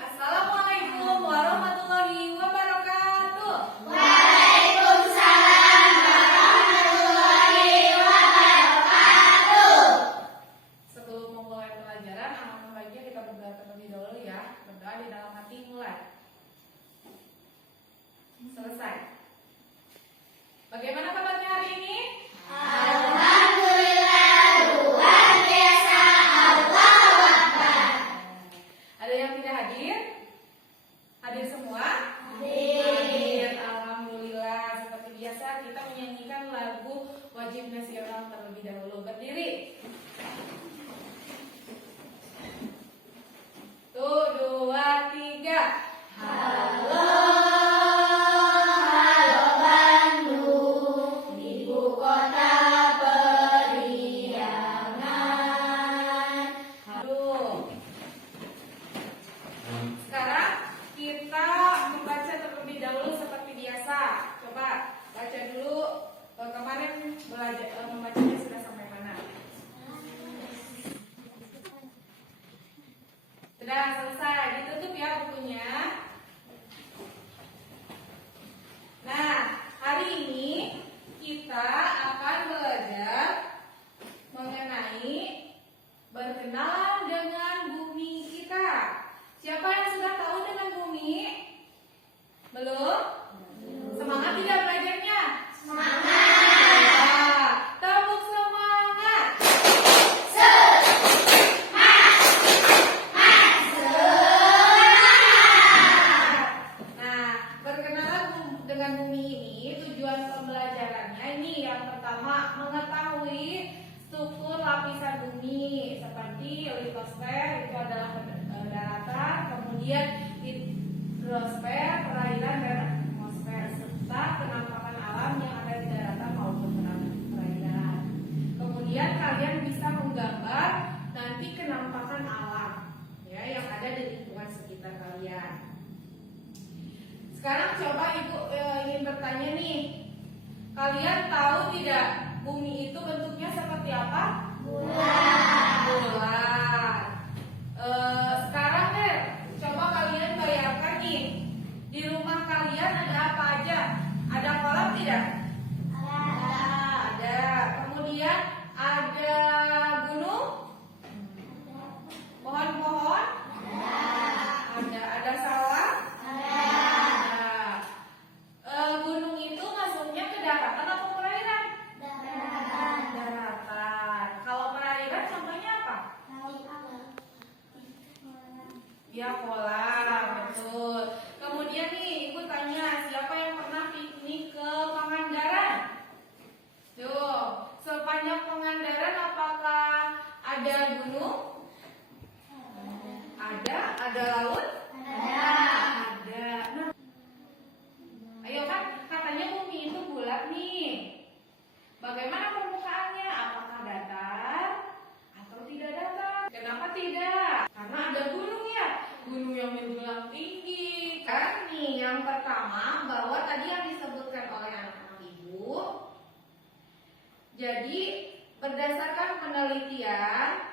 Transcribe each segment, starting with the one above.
Assalamualaikum warahmatullahi wabarakatuh. Waalaikumsalam warahmatullahi wabarakatuh. Sebelum memulai pelajaran, alangkah baiknya kita berdoa terlebih dahulu ya. Berdoa di dalam hati mulai. Selesai. Bagaimana kabarnya hari ini? Alhamdulillah luar biasa. Allahu Akbar. Ada yang tidak hadir? Hadir semua? Hadir. Alhamdulillah. Seperti biasa kita menyanyikan lagu wajib nasional terlebih dahulu. Berdiri. Tuh, 2, 3. Halo, halo Bandung, ibu kota periangan. Aduh. Sekarang kita membaca terlebih dahulu seperti biasa. Coba baca dulu. Kemarin belajar membacanya sudah sampai mana? Sudah selesai. Ditutup ya bukunya. Nah, hari ini kita akan belajar mengenai berkenalan dengan bumi kita. Siapa yang sudah tahu dengan bumi? Belum? Semangat tidak belajarnya? Semangat! Tepuk semangat! Nah, berkenalan dengan bumi ini, tujuan pembelajarannya ini yang pertama mengetahui struktur lapisan bumi seperti litosfer itu adalah daratan, kemudian hidrosfer, perairan dan atmosfer serta penampakan alam yang ada di daratan maupun perairan. Kemudian kalian bisa menggambar nanti kenampakan alam ya yang ada di lingkungan sekitar kalian. Sekarang coba Ibu ingin bertanya nih, kalian tahu tidak bumi itu bentuknya seperti apa? Bulat. Sekarang deh, coba kalian bayangkan nih, di rumah kalian ada apa aja? Ada kolam tidak? Ada. Kemudian ada gunung? Pohon-pohon? Ada. Ada sawah? Gunung itu masuknya ke daratan atau perairan? Daratan. Kalau perairan contohnya apa? Ya, kolam, betul. Kemudian nih, Ibu tanya, siapa yang pernah piknik ke Pangandaran? Tuh, sepanjang Pangandaran apakah ada gunung? Ada laut? Ada. Nah, ayo kan, katanya bumi itu bulat nih. Bagaimana permukaannya? Apakah datar atau tidak datar? Kenapa tidak? Karena ada gunung ya. Gunung yang menjulang tinggi. Kan nih, yang pertama bahwa tadi yang disebutkan oleh anak-anak Ibu. Jadi berdasarkan penelitian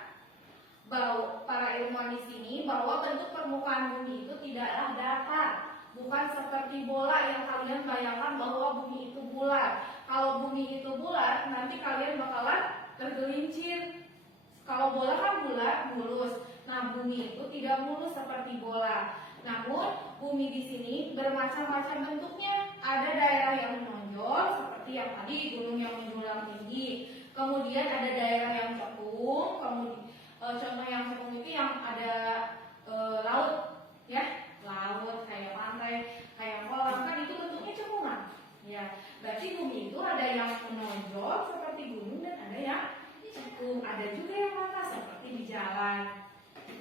bahwa para ilmuwan di sini bahwa bentuk permukaan bumi itu tidaklah datar. Bukan seperti bola yang kalian bayangkan bahwa bumi itu bulat. Kalau bumi itu bulat, nanti kalian bakalan tergelincir. Kalau bola kan bulat, mulus. Nah, bumi itu tidak mulus seperti bola. Namun, bumi di sini bermacam-macam bentuknya. Ada daerah yang menonjol, seperti yang tadi gunung yang menjulang tinggi. Kemudian ada daerah yang cekung. Kemudian contoh yang cekung itu yang ada laut, ya. Laut, kayak pantai, kayak kolam, kan itu bentuknya cekungan. Ya, berarti bumi itu ada yang menonjol seperti gunung dan ada yang cekung. Ada juga yang rata seperti di jalan.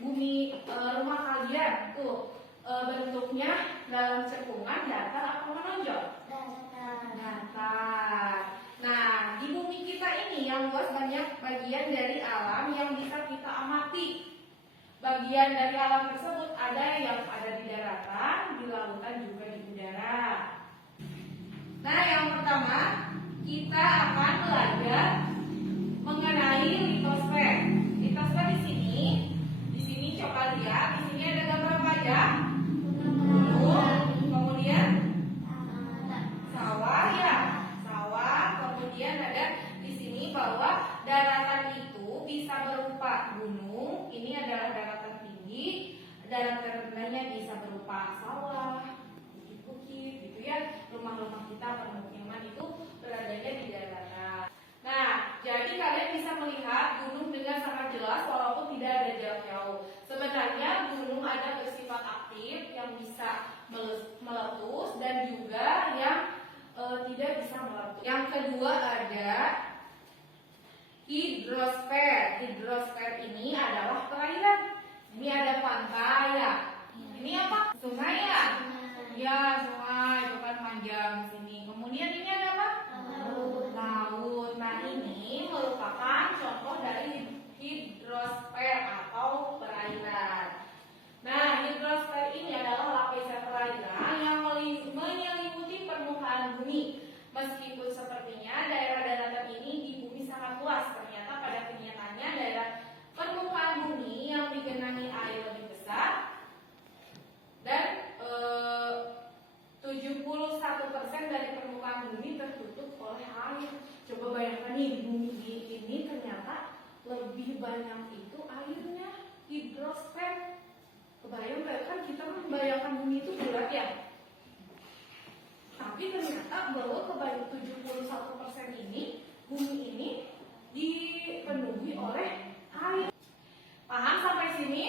Bumi rumah kalian tuh bentuknya dalam cekungan datar atau menonjol? Datar. Nah, di bumi kita ini yang luas banyak bagian dari alam yang bisa kita amati. Bagian dari alam tersebut ada yang ada di daratan, di lautan juga di udara. Nah, yang pertama kita akan belajar mengenai litosfer. Litosfer di sini coba lihat, di sini ada gambar apa aja? berupa gunung, ini adalah daratan tinggi. Daratan rendahnya bisa berupa sawah, bukit-bukit gitu ya. Rumah-rumah kita, permukiman itu beradanya di daratan. Nah, jadi kalian bisa melihat gunung dengan sangat jelas walaupun tidak ada jarak jauh. Sebenarnya gunung ada bersifat aktif yang bisa meletus dan juga yang tidak bisa meletus. Yang kedua ada hidrosfer. Hidrosfer ini adalah perairan. Ini ada pantai ya. Ini apa? Sungai ya? Ya, sungai itu kan panjang sini. Kemudian ini ada apa? Laut. Nah, ini merupakan contoh dari hidrosfer atau perairan. Nah, hidrosfer ini adalah lapisan perairan yang menyelimuti permukaan bumi. Meskipun sepertinya daerah daratan ini di bumi sangat luas, ternyata pada kenyataannya daerah permukaan bumi yang digenangi air lebih besar dan 71% dari permukaan bumi tertutup oleh air. Coba bayangkan nih, bumi ini ternyata lebih banyak itu airnya, hidrosfer. Kebayang kan kita membayangkan bumi itu bulat ya. Tapi ternyata bahwa kebanyakan 71% ini bumi ini dipenuhi oleh air. Paham sampai sini?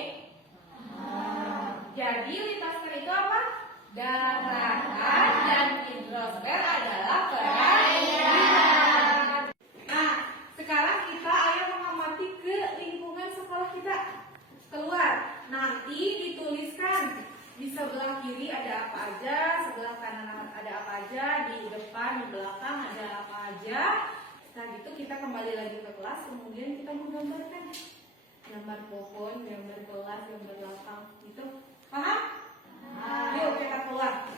Jadi litosfer itu apa? Daratan dan hidrosfer adalah perairan. Nah, sekarang kita ayo mengamati ke lingkungan sekolah kita. Keluar. Nanti dituliskan di sebelah kiri ada apa aja, sebelah kanan ada apa aja, di depan, di belakang ada apa aja. Nah, gitu kita kembali lagi ke kelas, kemudian kita menggambarkan. Gambar pohon, gambar kelas, gambar lapang, gitu. Paham? Yuk kita keluar.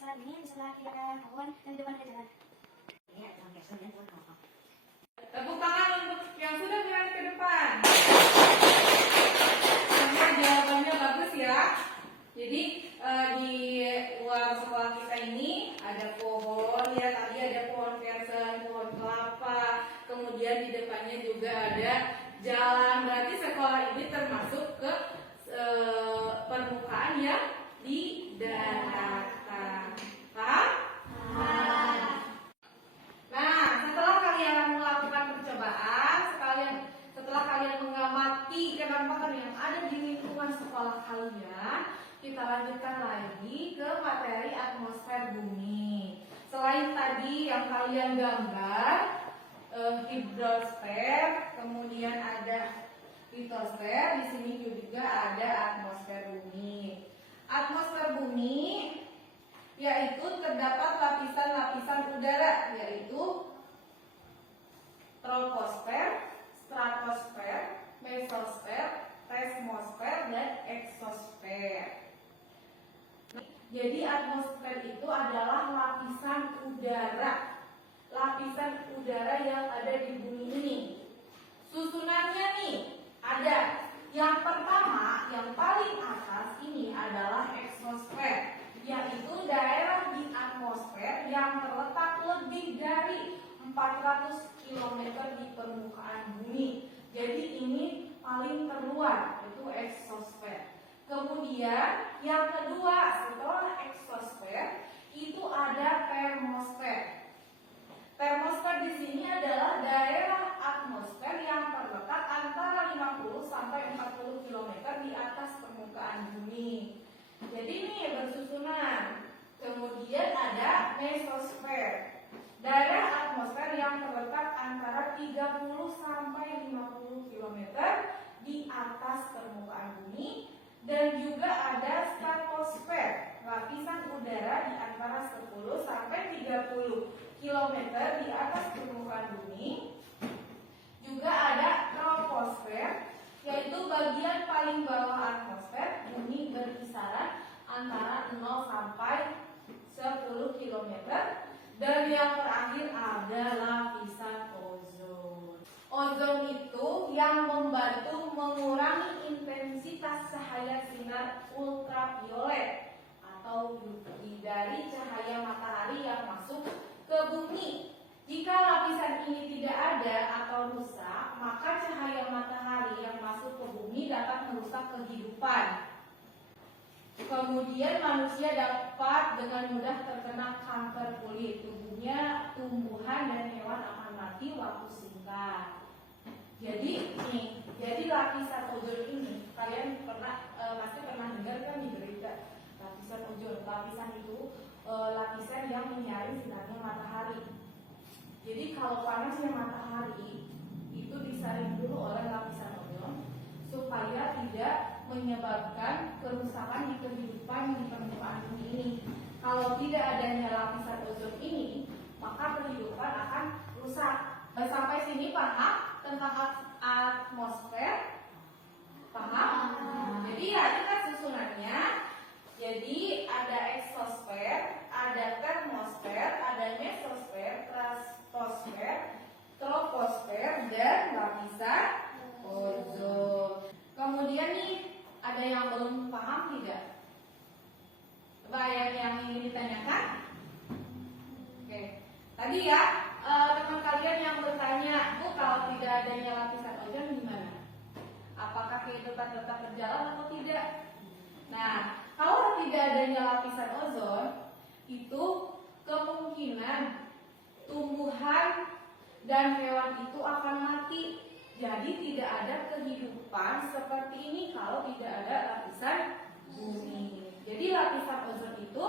Setelah ini, setelah kita kawan dan depan ke jalan. Ini ada yang dan buat apa? Tepuk tangan untuk yang sudah berani ke depan. Semua jawabannya bagus ya. Jadi di luar sekolah kita ini ada pohon ya, tadi ada pohon kersen, pohon kelapa, kemudian di depannya juga ada jalan. Berarti sekolah ini termasuk ke permukaan yang di daratan. Paham? Nah, setelah kalian melakukan percobaan, setelah kalian mengamati kenampakan yang ada di lingkungan sekolah kalian, kita lanjutkan lagi ke materi atmosfer bumi. Selain tadi yang kalian gambar, hidrosfer, kemudian ada litosfer, di sini juga ada atmosfer bumi. Atmosfer bumi yaitu terdapat lapisan-lapisan udara, yaitu troposfer, stratosfer, mesosfer, presmosfer, dan eksosfer. Jadi atmosfer itu adalah lapisan udara yang ada di bumi ini. Susunannya nih ada yang pertama, yang paling atas ini adalah eksosfer, yaitu daerah di atmosfer yang terletak lebih dari 400 km di permukaan bumi. Jadi ini paling terluar, itu eksosfer. Kemudian yang kedua setelah eksosfer itu ada termosfer. Termosfer di sini adalah daerah atmosfer yang terletak antara 50 sampai 40 km di atas permukaan bumi. Jadi ini bersusunan. Kemudian ada mesosfer. Daerah atmosfer yang terletak antara 30 sampai 50 km di atas permukaan bumi. Dan juga ada stratosfer, lapisan udara di antara 10 sampai 30 km di atas permukaan bumi. Juga ada troposfer, yaitu bagian paling bawah atmosfer. Bumi berkisaran antara 0 sampai 10 km. Dan yang terakhir ada lapisan ozon. cahaya sinar ultraviolet atau UV dari cahaya matahari yang masuk ke bumi. Jika lapisan ini tidak ada atau rusak, maka cahaya matahari yang masuk ke bumi dapat merusak kehidupan. Kemudian manusia dapat dengan mudah terkena kanker kulit. Tubuhnya, tumbuhan dan hewan akan mati waktu singkat. Jadi lapisan ozon ini kalian pasti pernah dengar kan di berita lapisan ozon. Lapisan itu lapisan yang menyaring sinarnya matahari. Jadi kalau panasnya matahari itu disaring dulu oleh lapisan ozon supaya tidak menyebabkan kerusakan di kehidupan di permukaan bumi ini. Kalau tidak adanya lapisan ozon ini, maka kehidupan akan rusak. Sampai sini paham tentang atmosfer? Paham? Jadi ya kita susunannya. Jadi ada eksosfer, ada termosfer, ada mesosfer, stratosfer, troposfer, dan lapisan ozon. Kemudian nih ada yang belum paham tidak? Coba yang ingin ditanyakan? Oke. Tadi ya teman kalian yang bertanya, Bu, kalau tidak adanya lapisan ozon gimana? Apakah kehidupan tetap berjalan atau tidak? Nah, kalau tidak adanya lapisan ozon, itu kemungkinan tumbuhan dan hewan itu akan mati. Jadi tidak ada kehidupan seperti ini kalau tidak ada lapisan bumi. Jadi lapisan ozon itu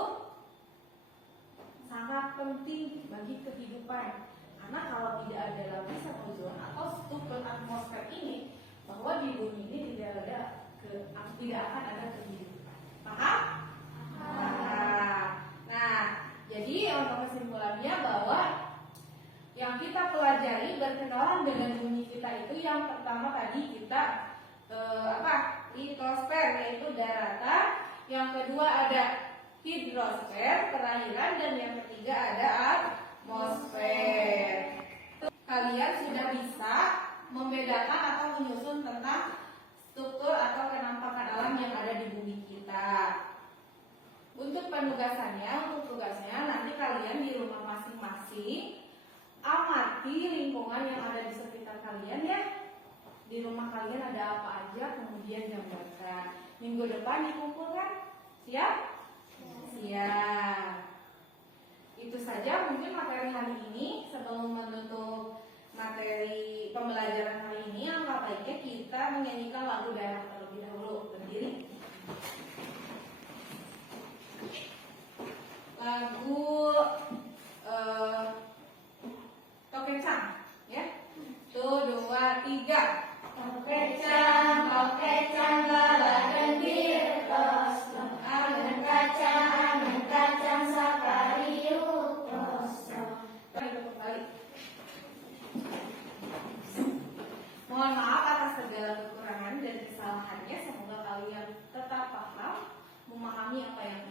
sangat penting bagi kehidupan. Karena kalau tidak ada lapisan ozon atau struktur atmosfer ini, bahwa di bumi ini tidak akan ada kehidupan. Paham? Nah, jadi untuk kesimpulannya bahwa yang kita pelajari berkenalan dengan bumi kita itu yang pertama tadi kita litosfer yaitu daratan, yang kedua ada hidrosfer perairan, dan yang ketiga ada atmosfer. Kalian sudah bisa membedakan atau menyusun tentang struktur atau penampakan alam yang ada di bumi kita. Untuk tugasnya nanti kalian di rumah masing-masing amati lingkungan yang ada di sekitar kalian ya. Di rumah kalian ada apa aja, kemudian gambarkan. Minggu depan dikumpulkan. Siap? Siap. Itu saja mungkin materi hari ini. Sebelum menutup materi pembelajaran hari ini, alangkah baiknya kita menyanyikan lagu daerah terlebih dahulu. Berdiri. Lagu Tokecang, ya. 1, 2, 3. Tokecang, tokecang, lala gendir tosno. Angen kacang, sapariu tosno. Kembali. Mohon maaf atas segala kekurangan dan kesalahannya. Semoga kalian tetap paham, memahami apa yang